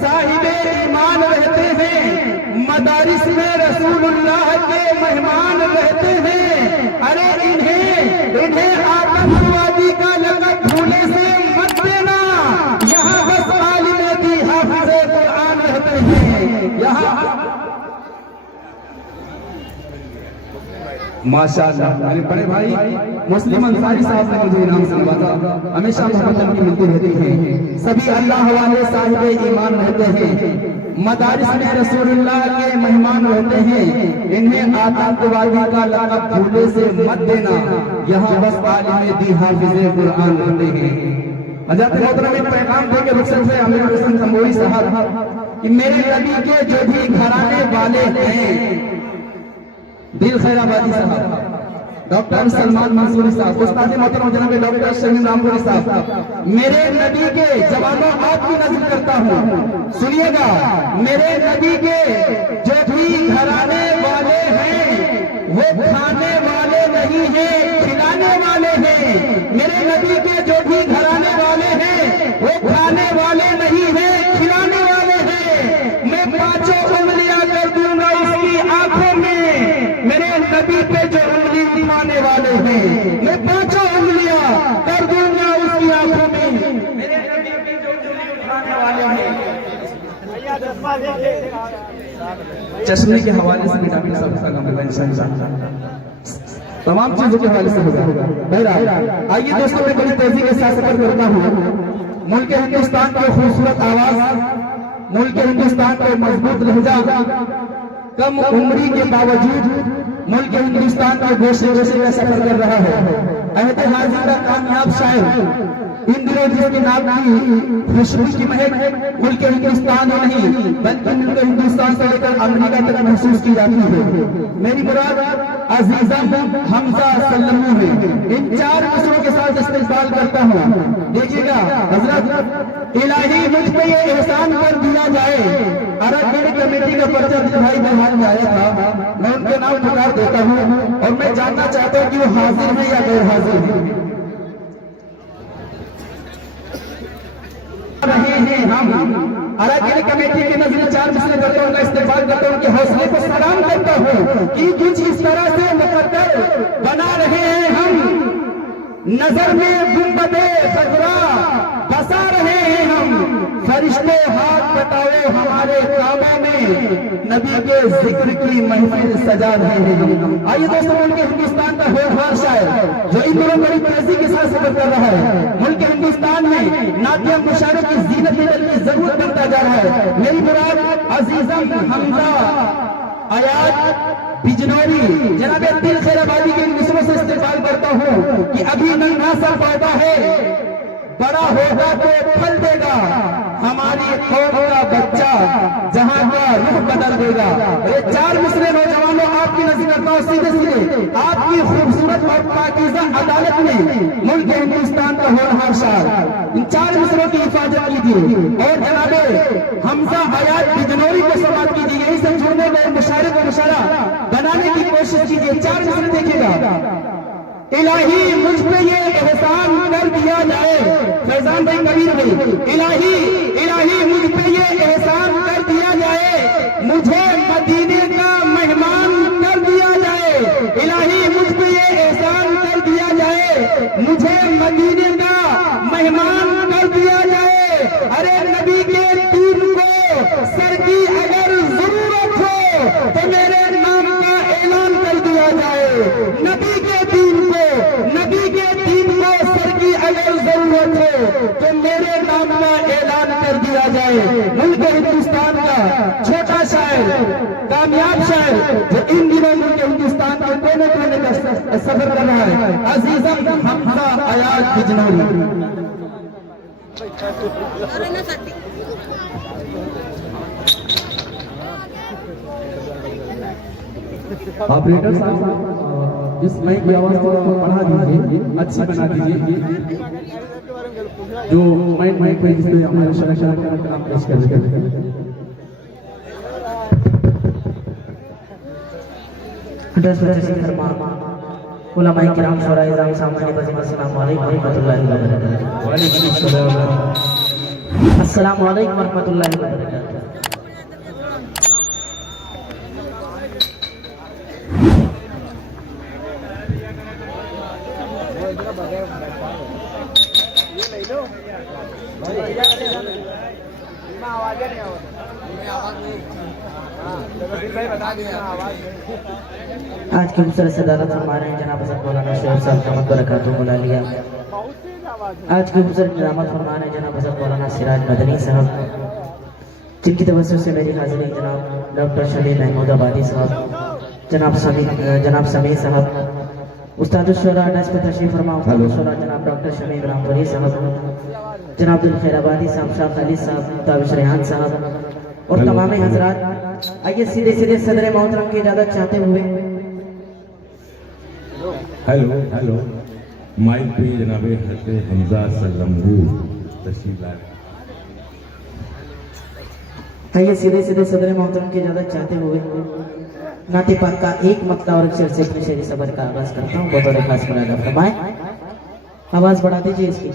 साहिबे ईमान रहते हैं, मदारिस में रसूलुल्लाह के मेहमान रहते हैं। अरे इन्हें आतंकवादी का लक़ब भूले से मत देना, यहाँ बस आलिम दी हाफिज़े कुरान रहते हैं। यहाँ माशाअल्लाह मेरे बड़े भाई मुस्लिम अंसारी साहब ने मुझे इनाम से नवाजा, हमेशा मोहब्बत की मिलती रहती है। सभी अल्लाह वाले साहिबे ईमान रहते हैं, मदारिस में रसूलुल्लाह के मेहमान रहते हैं। इन्हें आतंकवादी का लक़ब भूले से मत देना, यहाँ बस आलिम दी हाफिज़े कुरान रहते हैं। हज़रत मोहतरम में पैगाम दे के रुखसत से आमिर हुसैन तंबोरी साहब कि मेरे नबी के जो भी घराने वाले हैं, दिल खैराबादी साहब, डॉक्टर सलमान मंसूरी साहब, उस्ताद मोहतरम जनाब डॉक्टर शहीन रामपुरी साहब, मेरे नबी के जवानों आपकी नज़र करता हूँ, सुनिएगा। मेरे नबी के जो भी घराने वाले हैं वो खाने वाले नहीं हैं, खिलाने वाले हैं। मेरे नबी के जो भी घराने वाले हैं वो खाने वाले नहीं हैं, खिलाने वाले हैं। मैं पांचों उंगलियां कर दूंगा उसकी आंखों में, मेरे नबी पे जो उंगली दिखाने वाले हैं, मैं पांचों उंगलियां कर दूंगा उसकी आंखों में, मेरे नबी पे जो उंगली उठाने वाले हैं। चश्मे के हवाले से डॉक्टर साहब का काम होगा इंशाअल्लाह, तमाम चीजों के हवाले से होगा। बहरहाल आइए दोस्तों, मैं बड़ी तेजी के साथ सफर करता हूँ। मुल्क हिंदुस्तान की खूबसूरत आवाज, मुल्क हिंदुस्तान का मजबूत लहजा, कम उम्री के बावजूद मुल्क हिंदुस्तान के गोशे गोशे में सफर कर रहा है। अहद हाज़िर का कामयाब शायर इन दिनों जिसके नाम की खुशबू की महक मुल्क हिंदुस्तान ही नहीं बल्कि मुल्क हिंदुस्तान से लेकर अमेरिका तक महसूस की जाती है। मेरी मुराद अजीज़म हमजा सल्लमू है। इन चार मिसरों के साथ इस्तेमाल करता हूँ। देखिएगा हजरत, इलाही मुझ पे ये एहसान कर दिया जाए। अरब कमेटी का पर्चा भाई बिहार में आया था, मैं उनके नाम पुकार देता हूँ और मैं जानना चाहता हूँ कि वो हाजिर है या गैर हाजिर है। रहे हैं हम अरब कमेटी के नजर चार मिसरे करता हूँ, इस्तेमाल करता हूँ, उनके हौसले को सलाम करता हूँ कि कुछ इस तरह से मुकद्दर बना रहे हैं हम। नजर में गुंबदे खजरा बसा रहे हैं हम, फरिश्ते हाथ बताओ हमारे काबा में, नबी के जिक्र की महफिल सजा रहे हैं हम। आइए दोस्तों, मुल्क हिंदुस्तान का होनहार शायर जो इन दिनों बड़ी तेजी के साथ सफर कर रहा है। मुल्क हिंदुस्तान में नाट्य मुशायरों की जीनत की जरूरत बनता जा रहा है। मेरी मुराद अजीज़म हमजा आयात बिजनौरी जनाब दिल खैराबादी के मिसरों से इस्तेमाल करता हूँ कि अभी नन्हा सा पौधा है, बड़ा होगा तो फल देगा, हमारी कौम का बच्चा जहां का रुख बदल देगा। ये चार मिसरे नौजवानों आपकी नजर करता हूँ, सीधे सीधे आपकी खूबसूरत और पाकीज़ा अदालत में मुल्क हिंदुस्तान का होनहार शायर इन चार मिसरों की हिफाजत कीजिए और जनाबे हमजा आयात बिजनौरी को समाप्त कीजिए। यही से जुड़ने गए मुशायरे को मुशायरा बनाने की कोशिश कीजिए। चार मिसरे देखिएगा। इलाही मुझ पे ये एहसान कर दिया जाए, फैजान भाई कबीर भाई, इलाही मुझ पे ये एहसान कर दिया जाए, मुझे मदीने का मेहमान कर दिया जाए। इलाही मुझ पे ये एहसान कर दिया जाए, मुझे मदीने का मेहमान कर दिया जाए। अरे नबी के दीन को सर की अगर जरूरत हो तो मेरे नाम का ऐलान कर दिया जाए। नबी के दीन को सर की अगर जरूरत हो तो मेरे नाम का ऐलान कर दिया जाए। मुल्क हिंदुस्तान का छोटा शायर, कामयाब शायर जो इन दिनों मुल्क हिंदुस्तान के कोने कोने का सफर कर रहा है, अजीज़म हमजा आयात बिजनौरी। ऑपरेटर साहब इस माइक की आवाज को बढ़ा दीजिए, अच्छी बना दीजिए। जो माइक पे जिसमें हमारे शरकत का नाम पेश कर उलमाए किराम शोराए इज़ाम सामने बज़म अस्सलामु अलैकुम व रहमतुल्लाहि व बरकातहू। अस्सलाम वालेकुम रहमतुल्लाहि व बरकातुहू। आज के दूसरे सदारत फरमा रहे हैं जनाब हज़रत मौलाना शेख साहब का बरकातुहू बुला लिया। आज के दूसरे निजामत फरमा रहे हैं जनाब हज़रत मौलाना सिराज मदनी साहब, जिनकी तवज्जो से मेरी हाजिरी जनाब डॉक्टर शमी महमूद आबादी साहब, जनाब समी साहब, उस्ताद शुरा नस्ब तशरीफ फरमा उस्ताद शुरा जनाब डॉक्टर शमी इब्राहिम साहब, जनाब अब्दुल खैर आबादी साहब, शाह खालिद साहब, ताबिश रेहान साहब और तमाम हजरात। आइए सीधे सीधे सदर मोहतरम की इजाजत चाहते हुए हेलो माइक पे जनाब हज़रत हमजा सल्लमहू तशरीफ लाए। आइए सीधे सीधे सदर मोहतरम की इजाजत चाहते हुए नाते पाक का एक मकता और अक्षर से अपने शेरी सबर का आगाज करता हूँ। बतौर खास मुरादा फरमाए, आवाज बढ़ा दीजिए इसकी।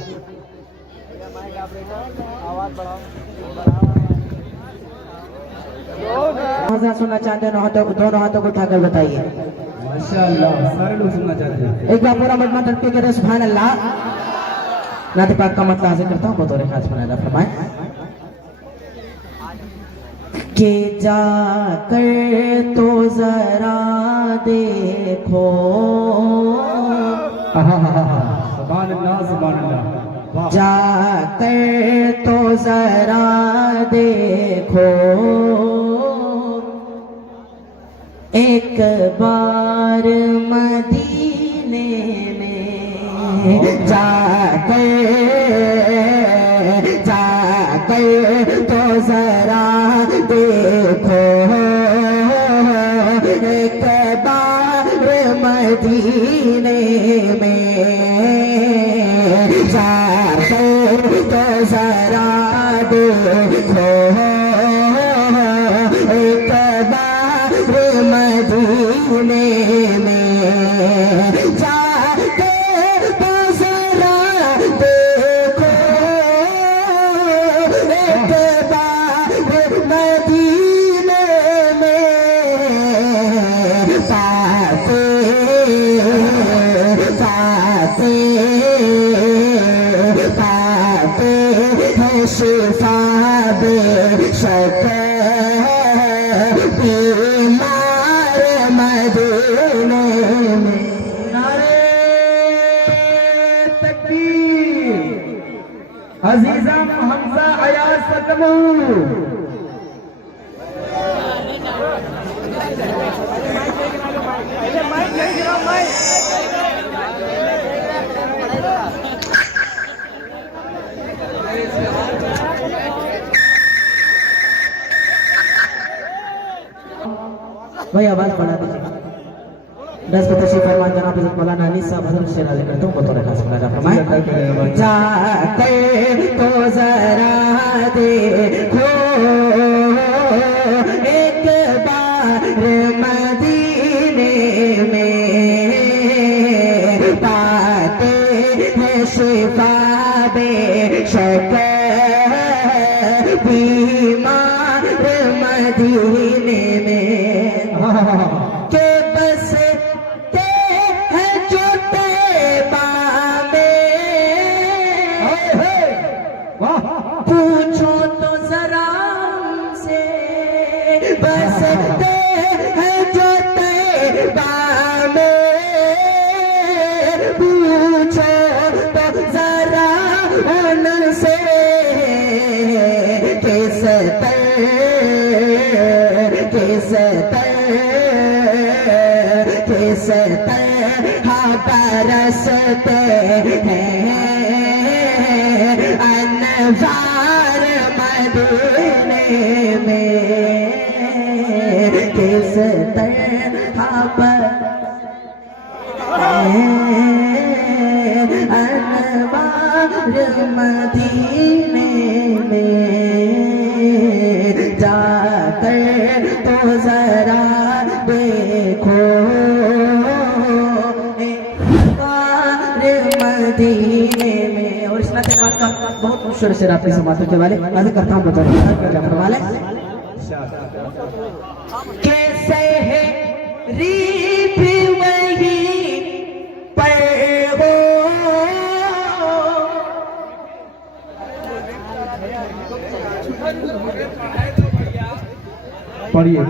मजा सुनना चाहते हैं दोनों हाथों को उठाकर बताइए। माशाअल्लाह, सारे लोग सुनना चाहते हैं। एक बार पूरा मजमा तड़पे के सुभान अल्लाह। नाते पाक का मतलब हाजिर करता हूँ। बतौर खास मुरादा फरमाए के जाकर तो जरा देखो, सुभान अल्लाह, जाकर तो जरा देखो, एक बार मदीने में जाकर तो जरा देखो, एक बार मदीने में जाकर तो जरा देखो, एक बार मदीने में जाकर तो जरा देखो, एक बार मदीने में साथे है शिफा बेशक बीमार मदीने में। नारे तकबीर, अजीजा हमजा अयाज सल्लमहू। भाई आवाज बढ़ा दीजिए। 10 पे तशरीफ फरमा जनाब हज़रत मौलाना अली साहब हज़रत शेर अली करता हूँ। बतौर खास मुरादा फरमाए, जाकर तो जरा देखो, एक बार मदीने में पाते हैं शिफा बेशक बीमार मदीने में के बसते हैं जो तैबा में, पूछो तो जरा हमसे, बसते हैं जो तैबा में, पूछो तो जरा उनसे किस तरह बरसते हैं अनवार मदीने में, किस तरह अनवार मदीने में जाकर तो जरा देखो, मदीने में। और इस नाते बात का बहुत खूबसूरत शेर आपके समातों के वाले अर्ज करता हूँ बता वाले कैसे है रीत वही पर हो पढ़िए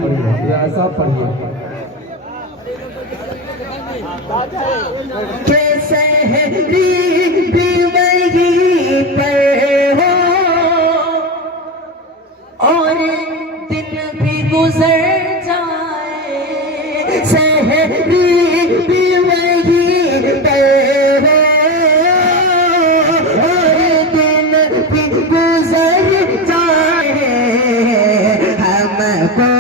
ऐसा पढ़िए। कैसे है रीत वही पर हो और दिन भी गुजर जाए सहरी भी वही पर हो और दिन भी गुजर जाए हमको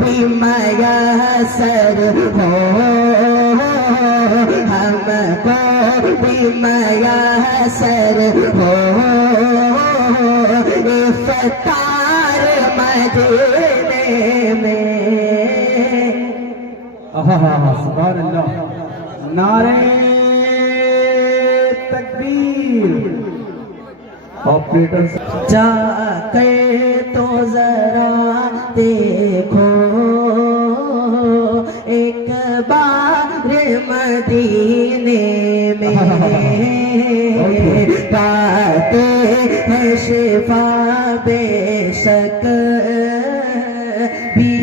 भी मयसर हो हमको भी मयसर हो इफ्तार मदीने में। सुभान अल्लाह। नारे तकबीर। ऑपरेटर जाके तो जरा देखो एक बार मदीने में पाते हैं शिफा बेशक भी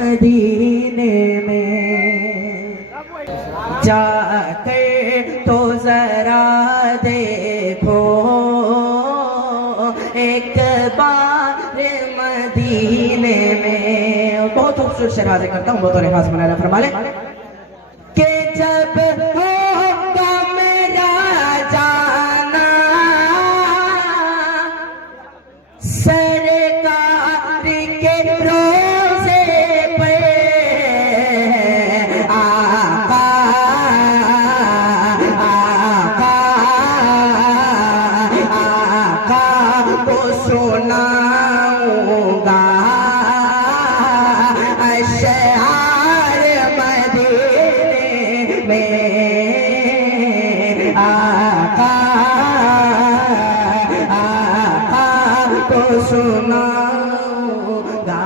मदीने में जाके तो जरा देखो एक बार मदीने में। बहुत खूबसूरत शेर हाजिर करता हूँ बहुत खास बनाया फरमा ले कि जब होगा मेरा जाना सरकार के रोज़े पे आका को सुनाऊंगा अशआर मदीने में आका को सुनाऊंगा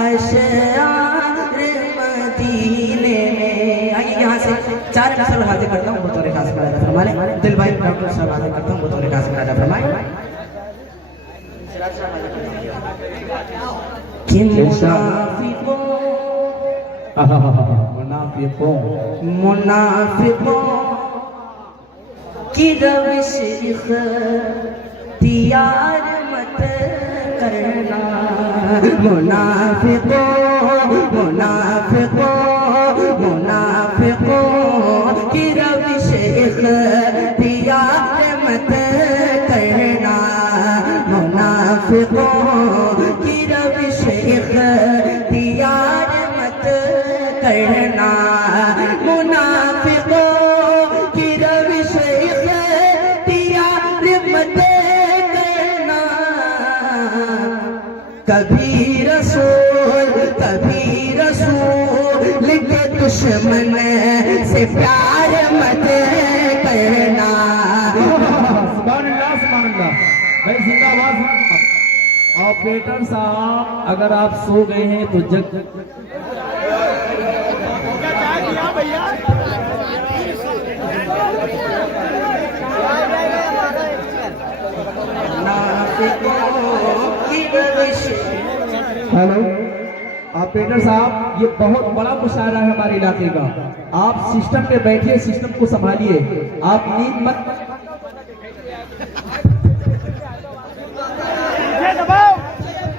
अशआर मदीने में। आइए यहाँ से चार मिसल हाजिर करता हूँ बतौर खास बनाया फरमाने दिल भाई डॉक्टर साहब हाजिर करता हूँ बतौर खास बनाया फरमाए कि मुनाफिकों की रविश इख्तियार मत करना मुनाफिकों की रविश इख्तियार मत करना मुनाफिकों की रविश इख्तियार मत करना मुनाफिकों की रविश इख्तियार मत करना। कभी रसूल के दुश्मन से प्यार मत करना। सुभान अल्लाह। भाई जिंदाबाद। ऑपरेटर साहब अगर आप सो गए हैं तो जग हेलो ऑपरेटर साहब, ये बहुत बड़ा मुशायरा है हमारे इलाके का। आप सिस्टम पे बैठिए, सिस्टम को संभालिए, आप नींद मत।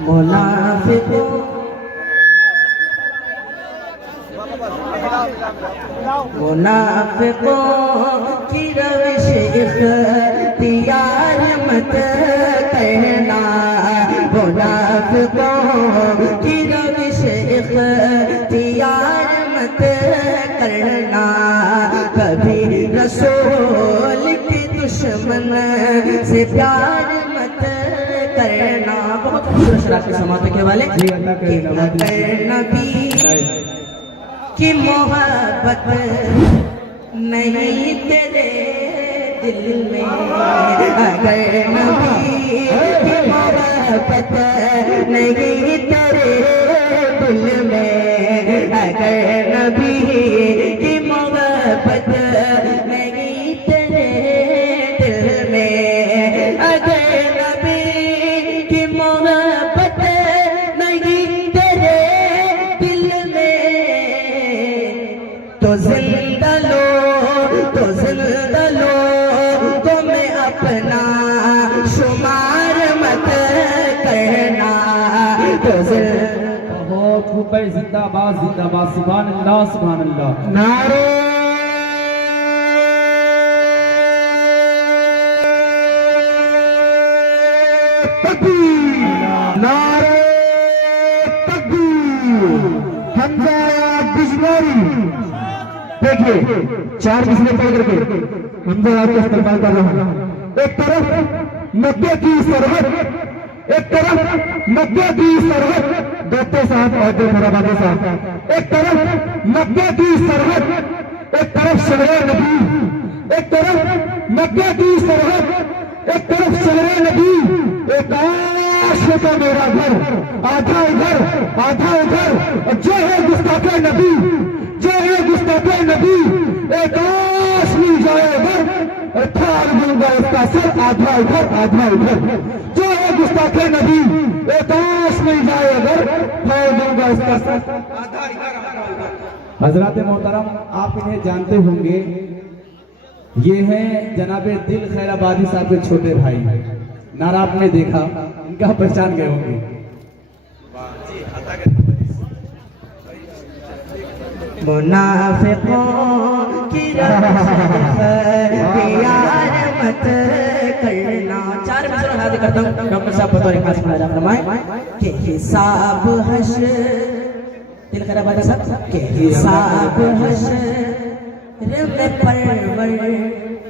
मुनाफिकों की रविश इख्तियार मत करना मुनाफिकों की रविश इख्तियार मत करना। कभी रसूल की दुश्मन से प्यार मत करना। बहुत खूबसूरत रात के समाते के वाले जी, अल्लाह करे नवाज। अगर नबी की मोहब्बत नहीं तेरे दिल में, अगर नबी की मोहब्बत नहीं तेरे दिल में, अगर नबी की मोहब्बत नहीं तेरे दिल में, अगर नबी की मोहब्बत नहीं तेरे दिल में, तो जिंदा लो, तो जिंदा लो, तो मैं अपना शुमार मत करना, तो बहुत खूब भाई, जिंदाबाद जिंदाबाद, सुभान अल्लाह सुभान अल्लाह। नारे तकबीर, नारे तकबीर। हमजा बिजनौरी, देखिए 4 बिजली पढ़ करके हमजा आपको इस्तेमाल कर रहा हूं। एक तरफ मक्के की सरहद, एक तरफ मक्के की सरहद, दोस्तों साहब और दो फराबादी साहब, एक तरफ मक्के की सरहद, एक तरफ शहरे नबी, एक तरफ मक्के की सरहद, एक तरफ शहरे नबी, एक काश होता मेरा घर, आधा इधर आधा उधर, जो है गुस्ताखे नबी, जो है गुस्ताखे नबी, एक काश मिल जाए उधर, फाड़ दूंगा इसका सर, आधा इधर आधा उधर, जो है गुस्ताखे नबी, एक काश मिल जाए अगर, फाड़ दूंगा इसका सर, आधा इधर आधा उधर। हजरत मोहतरम, आप इन्हें जानते होंगे, ये हैं जनाबे दिल खैराबादी साहब के छोटे भाई। नारा आपने देखा, इनका आप पहचान गए होंगे। मुनाफिकों की यार मत करना। 4 मिनट हाजिर करता हूँ डॉक्टर साहब बतौर खास मुलाजा फरमाए कि हिसाब दिल खैराबादी साहब के हिसाब में परवर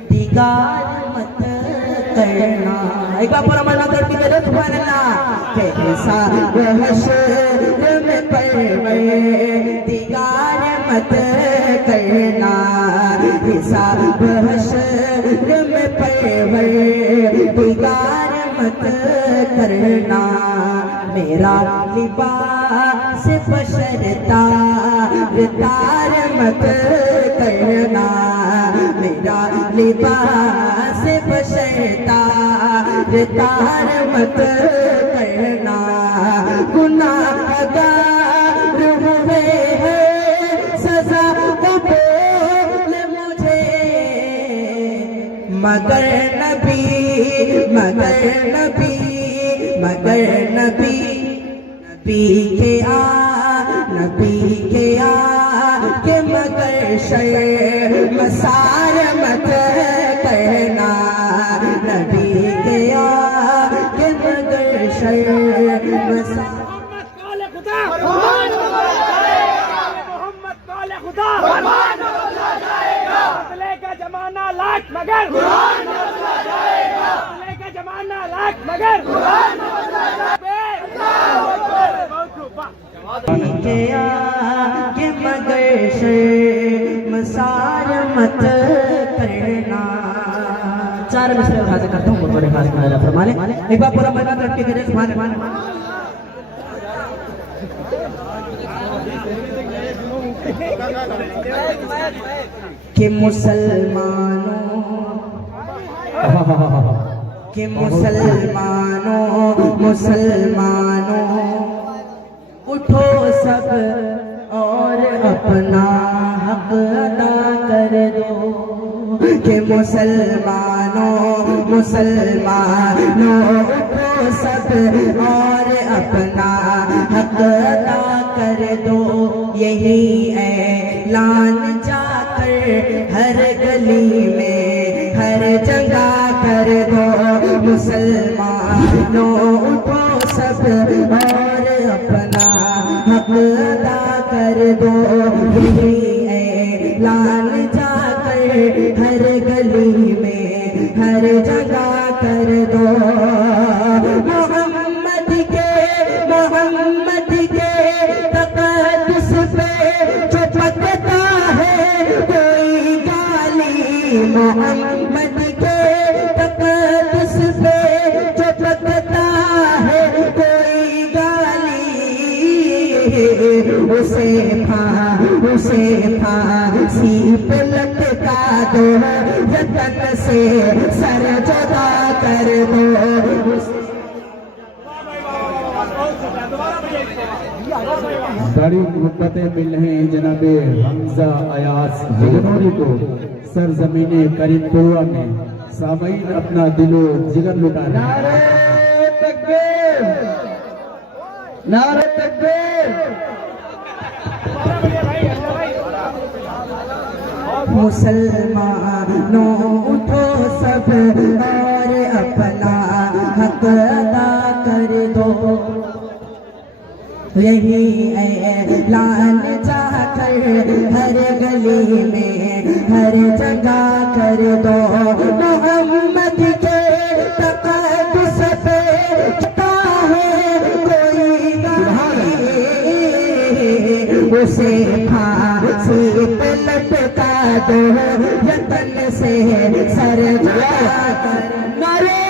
दिगार मत करना। एक बार पूरा मरना करती है सुभान अल्लाह के हिसाब में परवर दिगार मत करना। हिसाब में परवर दिगार मत करना। मेरा लिबास बशरता तार मत करना। मेरा लिबास बशरता तार मत करना। गुनाहगार हुए हैं सजा कबूल मुझे, मगर नबी मगर नबी मगर नबी नबी के के मगर मसार मत कहना। नबी के मगर मसार का जमाना लाख मगर का जमाना लाख मगर के मगर मसार मत करना। 4 मिसरे हाजिर करता हूँ बड़े खास मुलाजा फरमाने। एक बार पूरा मैदान रख के गिरे सुभान अल्लाह। कि मुसलमानों उठो सब और अपना हक अदा कर दो। कि मुसलमानों उठो सब और अपना हक अदा कर दो। यही ऐलान जाकर हर गली में हर जगह कर दो। मुसलमानों उठो सब और अपना हक अदा कर दो। यही ऐलान जाकर हर गली में हर जगह कर दो। मोहम्मद के फांसी पे लटका दो, वतन से सर जुदा कर दो। बड़ी मोहब्बतें मिल रही हैं जनाबे हमजा अयाज जिगनूरी को सरजमीने करीमपुरा में। सामईन अपना दिलो जिगर लुटा रहे हैं। नारे तकबीर, नारे तकबीर। मुसलमानों उठो सब और अपना हक अदा कर दो, यही ऐलान जाकर हर गली में हर जगह कर दो। मोहम्मद के तक़द्दुस पे क्या है कोई नहीं, उसे फांसी पे लटका दो, वतन से सर जुदा कर। नारे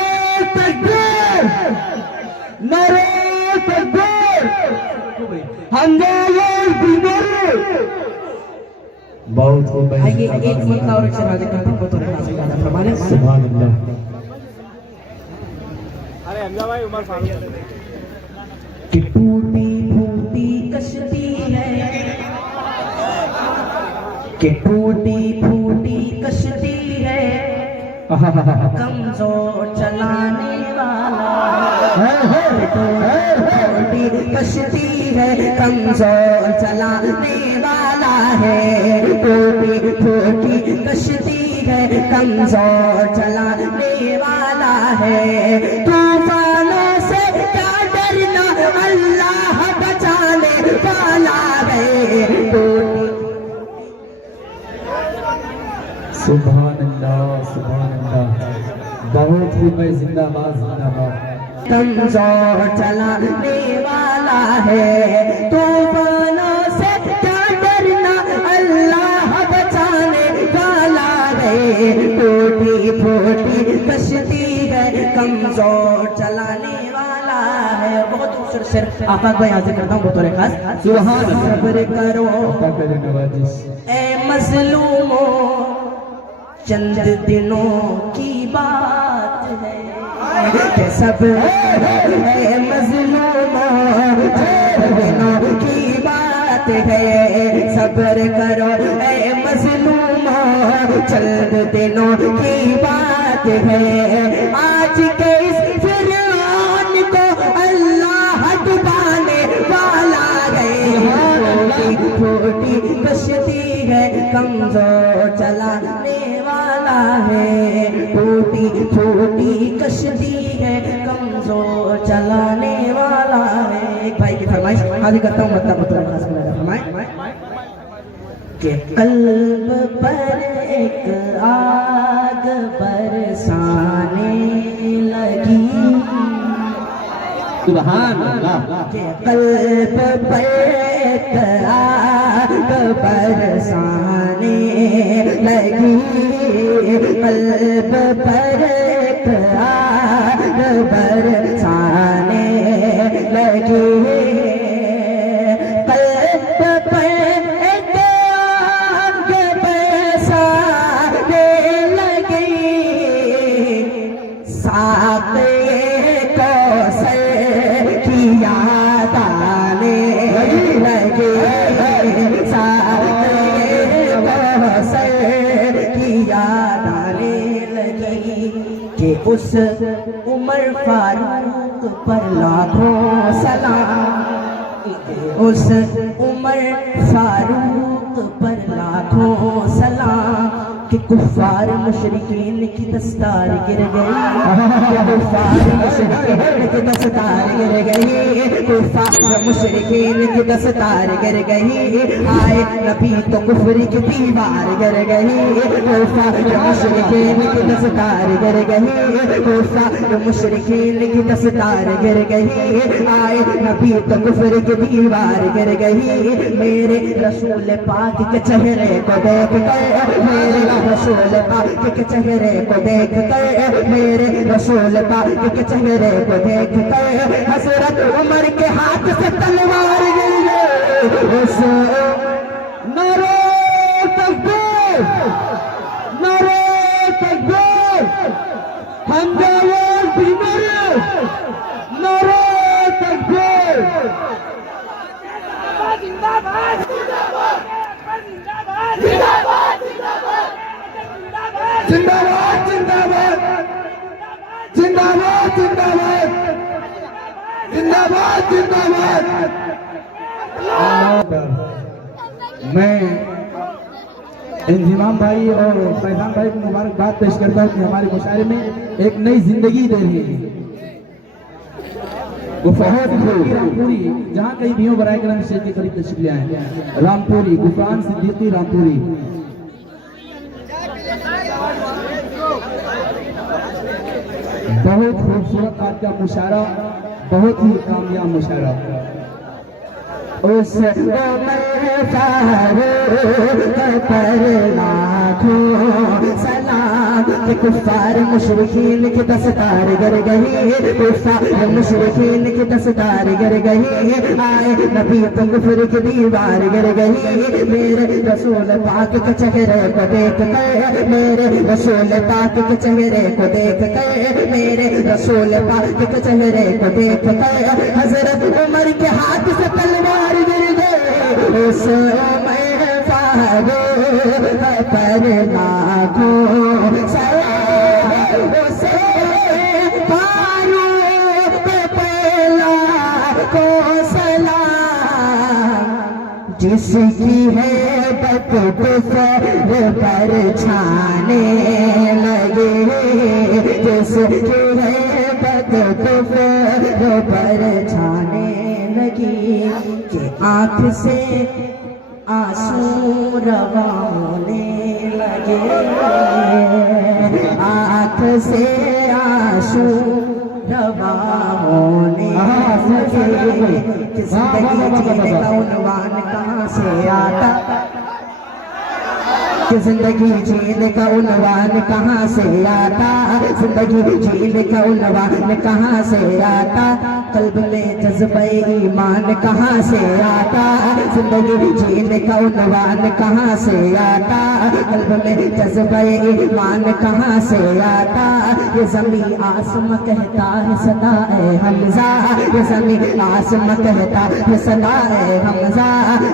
तकबीर, नारे तकबीर, हमजा बहुत खूब भाई। आइए एक मरतबा और एक शहनाज़ करता हूँ बतौर खास इबादत फरमाने। सुभान अल्लाह। अरे हमजा भाई उमर फारूक कि टूटी फूटी कश्ती है, कि टूटी फूटी कश्ती है, कमजोर चलाने वाला टूटी कश्ती है, कमजोर चलाने वाला है। टूटी फूटी कश्ती है, कमजोर चलाने वाला है। तूफानों से क्या डरना, अल्लाह बचाने वाला है। सुभान अल्लाह, सुभान अल्लाह। बहुत खूब भाई। जिंदाबाद, जिंदाबाद। कमजोर चलाने वाला है। तूफानों से क्या डरना, अल्लाह बचाने वाला है। टूटी फूटी कश्ती है, कमजोर चलाने वाला है। बहुत खूबसूरत शेर आफाक भाई हाजिर करता हूँ बतौर खास। सुभान सब्र करो ए मजलूमों, चंद दिनों की बात है कि सब मजलूमों, चंद दिनों की बात है। सब्र करो ए मजलूमों, चंद दिनों की बात है। आज के इस फिरौन को अल्लाह डुबाने वाला है। छोटी कश्ती है, कमजोर चलाने वाला है। टूटी छोटी कश्ती है, कमजोर चलाने वाला है। एक भाई की फरमाइश हाजिर करता हूँ, मतलब खास फरमाए कि कल्ब पर एक आग बरसाने लगी, सुभान अल्लाह। के कल्ब पर एक आग बरसाने लगी, कल्ब पर एक आग बरसाने लगी। कल्ब पर एक आग बरसाने लगी, साक़े कौसर की याद आने लगी, साक़े कौसर की याद आने लगी। कि उस उमर फारूक पर लाखों सलाम, उस उमर फारूक पर लाखों सलाम। कि कुफ्फार मुशरिकीन की दस्तार गिर गई, कुफ्फार मुशरिकीन की दस्तार गिर गई, कुफ्फार मुशरिकीन की दस्तार गिर गई। आए नबी तो कुफ्र की दीवार गिर गई, कुफ्फार मुशरिकीन की दस्तार गिर गई, कुफ्फार मुशरिकीन की दस्तार गिर गई। आए नबी तो कुफ्र की दीवार गिर गई। मेरे रसूल पाक के चेहरे को देख कर, मेरे रसूल पाक के चेहरे को देख कर, मेरे रसूल पाक के चेहरे को देख कर, हजरत उमर के हाथ से तलवार गिर गई। नारे नारे तकबीर, हमजा वाल बीमार, नारे तकबीर, जिंदाबाद जिंदाबाद जिंदाबाद जिंदाबाद जिंदाबाद जिंदाबाद जिंदाबाद जिंदाबाद जिंदाबाद जिंदाबाद जिंदाबाद। मैं इंजिमाम भाई और फैजान भाई को मुबारकबाद पेश करता हूँ कि हमारे मुशायरे में एक नई जिंदगी दे रही है। गुफरान रामपुरी, जहाँ कहीं भी हो बराए करम शेख के करीब तशरीफ ले आए। रामपुरी, गुफरान सिद्दीकी रामपुरी। बहुत खूबसूरत आज का मुशायरा, बहुत ही कामयाब मुशायरा। उस पर लाखों सलाम, कुफ्फार मुशरिकीन की दस्तार गिर गई, कुफ्फार मुशरिकीन की दस्तार गिर गई, आए नबी तो कुफ्र की दीवार गिर गई। मेरे रसूल पाक के चेहरे को देख कर, मेरे रसूल पाक के चेहरे को देख कर, मेरे रसूल पाक के चेहरे को देख कर, हजरत उमर के हाथ से तलवार गिर गई। उस पर लाखों सलाम, उसे फारूक पहला को सलाम, जिसकी है बत कुफर पर छाने लगे, जिसकी है बत कुफर पर छाने लगी, कि आँख से आंसू रवा होने लगे, आँख से आंसू रवा होने लगे। जिंदगी जीने का उन्वान कहाँ से आता, कि जिंदगी जीने का उन्वान कहाँ से आता, जिंदगी जीने का उन्वान कहाँ से आता, कल्ब में जज्बे ईमान कहाँ से आता, जिंदगी जीने का उन्वान कहाँ से आता, कल्ब में जज्बे ईमान कहाँ से आता। ये ज़मीं आसमां कहता है सदा ए हमजा, ये ज़मीं आसमां कहता है सदा ए हमजा,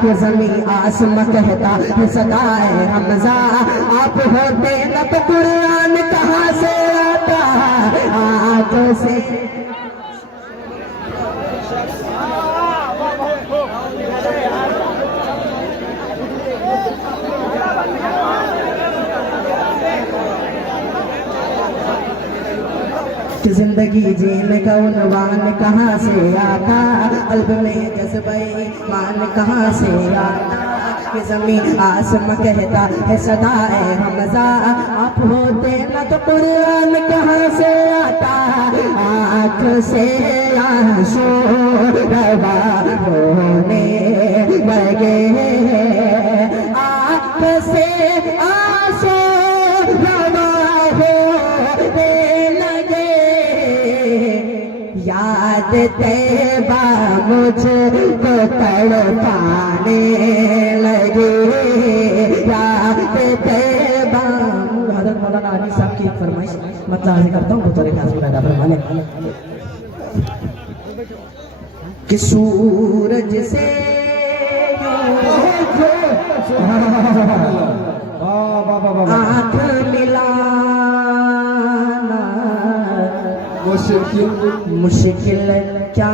ये ज़मीं आसमां कहता है सदा ए हमजा। आप होते न तो कुरान कहाँ से आता, आप से जिंदगी जीने का उन्वान कहाँ से आता, कल्ब में जज्बे ईमान कहाँ से आता। कि ज़मीन आसमां कहता है सदा ए हमजा, आप होते न तो कुरान कहाँ से आता, आँख से आंसू रवा होने लगे, आँख से आंसू रवा होने लगे, याद तैबा मुझको तड़पाने लगे, याद तैबा। हज़रत मौलाना अली साहब की एक फरमाइश मतलब अर्ज़ करता हूँ, बतौर खास पैदा फरमाने कि सूरज से आँख मिलाना मुश्किल क्या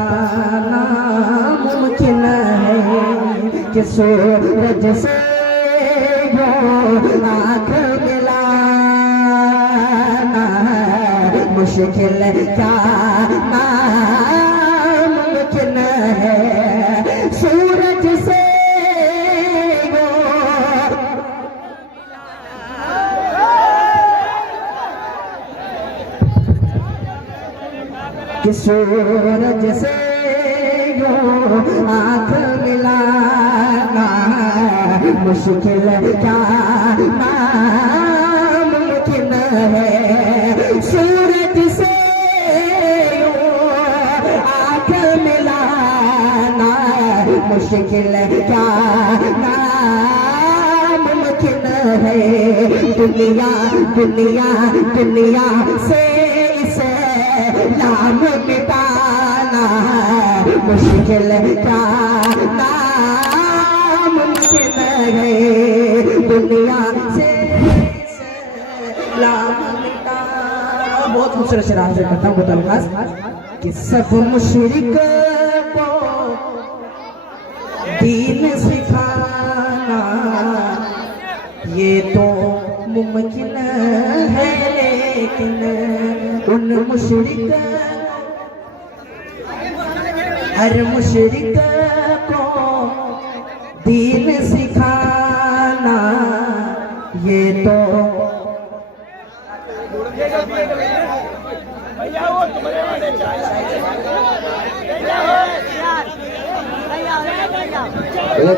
नामुमकिन है, कि सूरज से आँख मिलाना मुश्किल क्या नामुमकिन है, सूरज से कि सूरज से आँख मिलाना मुश्किल क्या नामुमकिन है, सूरज से आँख मिलाना मुश्किल क्या नामुमकिन है दुनिया दुनिया दुनिया से इसे नाम मिटाना मुश्किल क्या नामुमकिन है दुनिया से नाम मिटाना। बहुत खूबसूरत शेर आपसे करता हूँ बताऊँ कि सब मुशरिक को दीन सिखाना ये तो मुमकिन है लेकिन उन मुशरिक हर मुशरिक को दीन सिखाना ये तो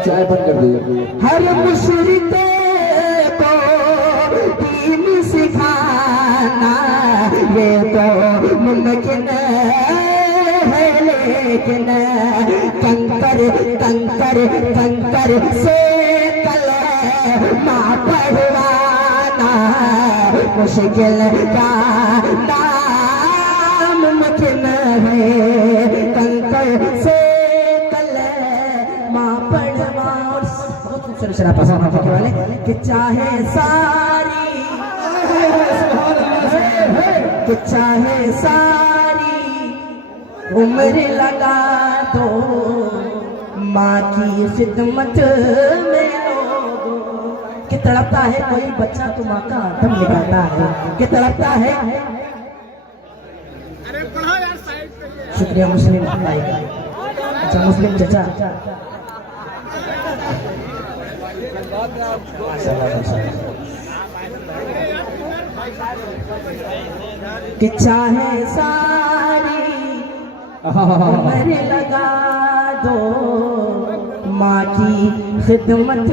चाय बंद कर दीजिए। हर मुशरिक को दीन सिखाना ये तो मुमकिन है लेकिन कंकर कंकर कंकर से कलमा पढ़वाना मुश्किल का नामुमकिन है कंकर से कलमा पढ़वा। बहुत खूबसूरत शराब पसंद के वाले कि चाहे सारी उम्र लगा दो माँ की खिदमत में लोगों कि तड़पता है कोई बच्चा तो माँ का दम निकालता है कि तड़पता है। शुक्रिया मुस्लिम भाई का। अच्छा मुस्लिम चचा कि चाहे सारी उम्र लगा दो माँ की खिदमत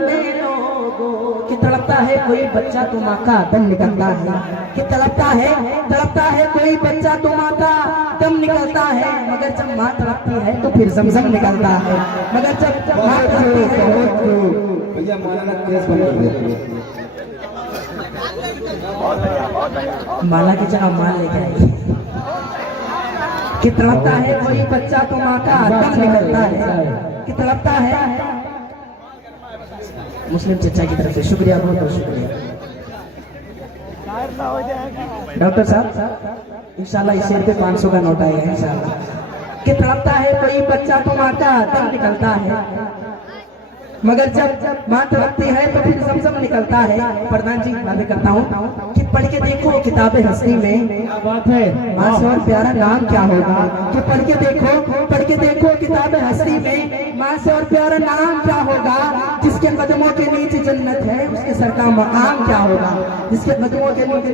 में लोगों कि तड़पता है कोई बच्चा तो माँ का दम निकलता है कि तड़पता है कोई बच्चा तो माँ का दम निकलता है मगर जब माँ तड़पती है तो फिर जमजम निकलता है मगर जब माँ तड़पती है भैया माना केस बंद कर दिया। माला की जगह माल लेके आई कि तड़पता है कोई बच्चा तो माँ का दम निकलता है कि तड़पता है। मुस्लिम चचा की तरफ से शुक्रिया बहुत बहुत शुक्रिया। डॉक्टर साहब इंशाल्लाह इस शेर पे 500 का नोट आएगा इंशाल्लाह कि तड़पता है कोई बच्चा तो माँ का दम निकलता है मगर जब माँ तड़पती है तो फिर जमजम निकलता है। प्रधान जी बातें करता हूँ कि पढ़ के देखो किताबें हस्ती में बात है माँ से और प्यारा नाम क्या होगा कि पढ़ के देखो किताबें हस्ती में माँ से और प्यारा नाम क्या होगा जिसके कदमों के नीचे जन्नत है उसके सर का मकाम क्या होगा जिसके कदमों के नीचे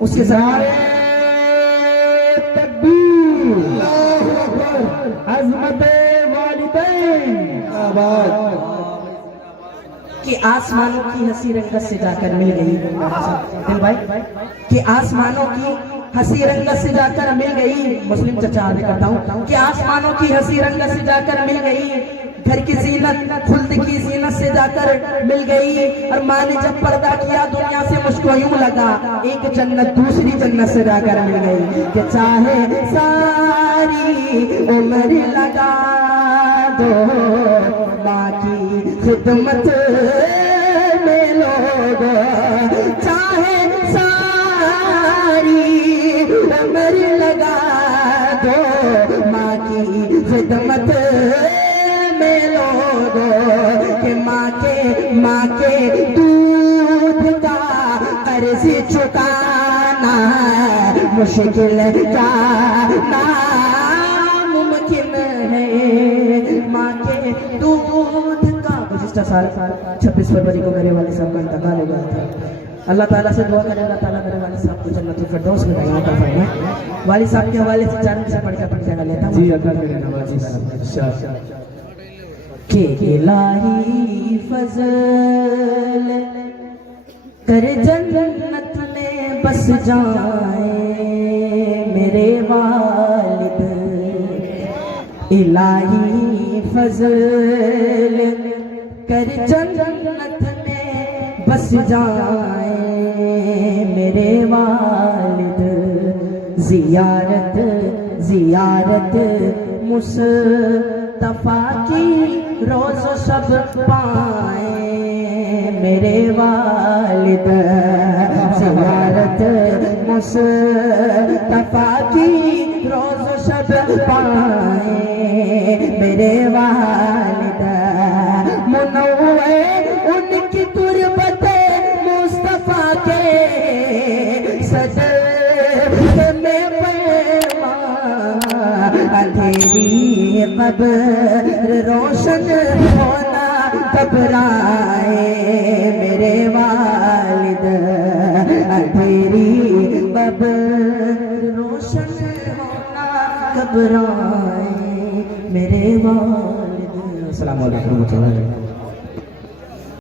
उसके सहारे अज़मत वालिदैन कि आसमानों की हंसी रंगत से जाकर मिल गई दिल भाई कि आसमानों की हंसी रंगत से जाकर मिल गई। मुस्लिम चचा आगे करता हूँ कि आसमानों की हंसी रंगत से जाकर मिल गई घर की जीनत खुल्द की जीनत से जाकर मिल गई और माँ ने जब पर्दा किया दुनिया से मुझको यूं लगा एक जन्नत दूसरी जन्नत से जाकर मिल गई कि चाहे सारी उम्र लगा दो माँ की खिदमत में लोग चाहे सारी उम्र लगा दो माँ की खिदमत में लोग कि माँ के दूध का कर्ज चुकाना मुश्किल का नामुमकिन है माँ के दूध का। गुज़िश्ता साल 26 फरवरी को मेरे वाले साहब का इंतकाल हो गया था। अल्लाह ताला से दुआ करें अल्लाह ताला मेरे वाले साहब को जन्नतुल फिरदौस में जगह अता फरमाए। वाली साहब के हवाले से 4 मिनट पढ़ के अपन जगह लेता हूं जी अता मेरे नवाजी के इलाही फजल कर जन्नत में बस जाए मेरे वालिद इलाही फजल कर जन्नत में बस जाए मेरे वालिद, जियारत जियारत मुस्तफा की रोज शब पाए मेरे वालिद, जियारत मुस्तफा की रोज शब पाए मेरे वालिद, मुनव्वर उनकी तुरबत मुस्तफा के सदर में पैमा, अंधेरी कब्र रोशन होना घबराए मेरे वालिद, अंधेरी कब्र रोशन होना घबराए मेरे वालिद। अस्सलाम वालेकुम।